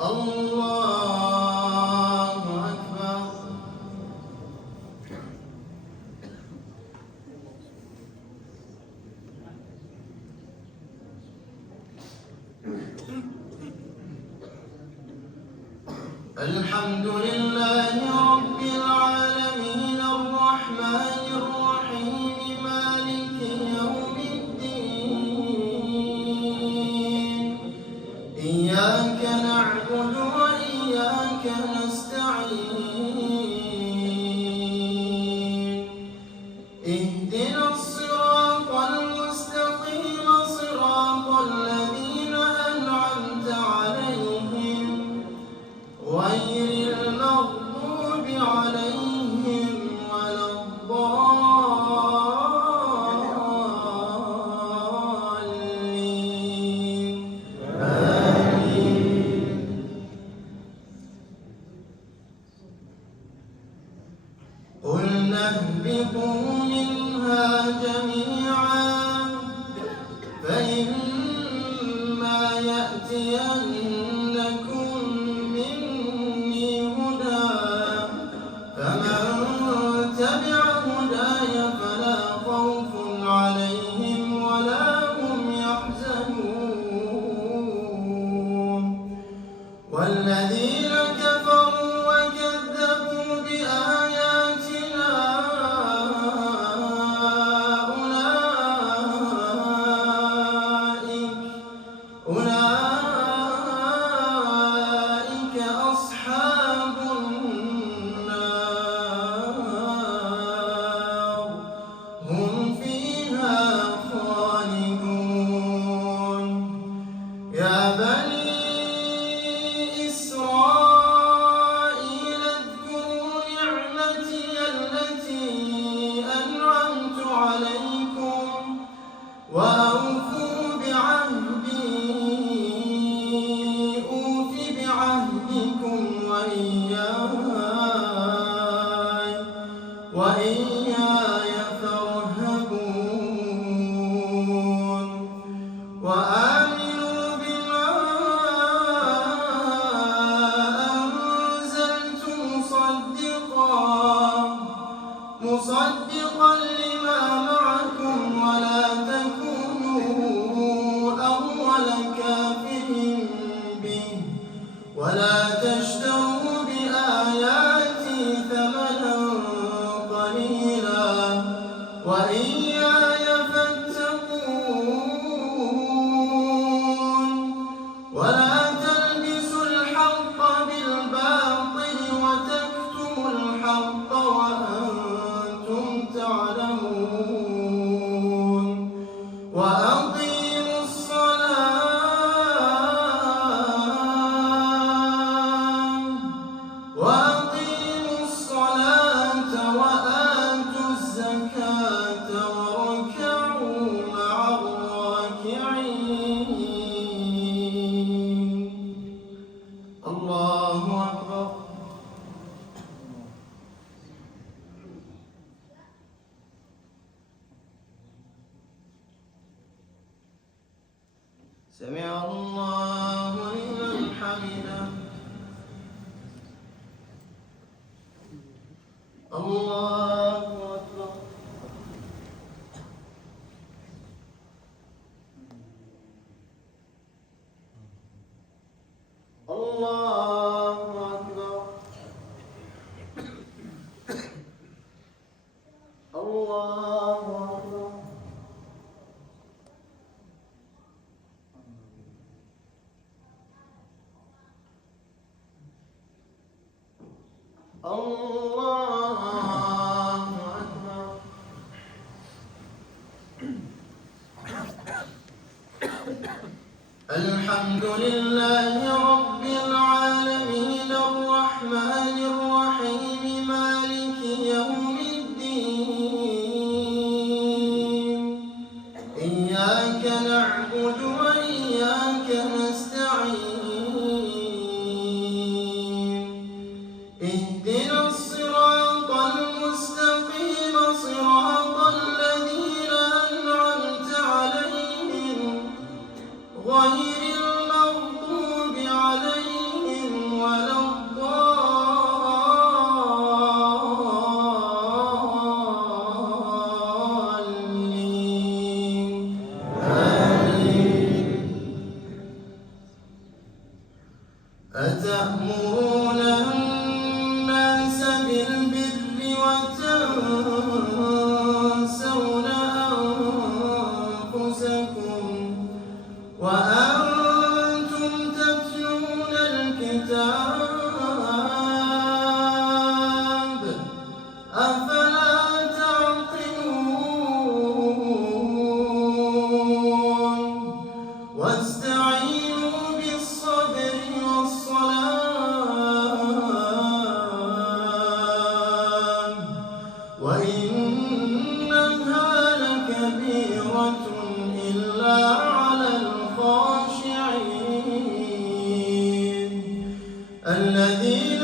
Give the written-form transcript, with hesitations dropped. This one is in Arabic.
الله أكبر. الحمد لله رب العالمين الرحمن الرحيم مالك يوم الدين إياك نعبد وإياك نستعين اهدنا الصراط المستقيم صراط الذين أنعمت عليهم غير المغضوب عليهم ولا الضالين آمين. قلنا اهبطوا منها جميعا فإما يأتينكم مني هدى فمن تبع هداي فلا خوف عليهم ولا هم يحزنون والذين كفروا وكذبوا بآياتنا أولئك أصحاب النار هم فيها خالدون. يا بني إسرائيل اذكروا نعمتي التي أنعمت عليكم وأوفوا بعهدي أوف بعهدكم وإياي فارهبون. وآمنوا بما أنزلت مصدقا لما معكم ولا تكونوا أول كافر به ولا تشتروا بآياتي ثمنا قليلا وإياي فاتقون. ولا تلبسوا الحق بالباطل وتكتموا الحق وأنتم تعلمون. وأقيموا الصلاة وآتوا الزكاة واركعوا مع الراكعين. الله أكبر. سمع الله لمن حمده. الله أكبر. الله أكبر. الله أكبر. الله أكبر. الحمد لله رب العالمين الرحمن الرحيم مالك يوم الدين إياك نعبد وإياك نستعين اهدنا الصراط المستقيم صراط الذين أنعمت عليهم غير المغضوب أتأمرون الناس بالبر وتنسون أنفسكم وأنتم تتلون الكتاب أفلا تعقلون واستعينوا بالصبر والصلاة وإنها لكبيرة إلا على الخاشعين الذين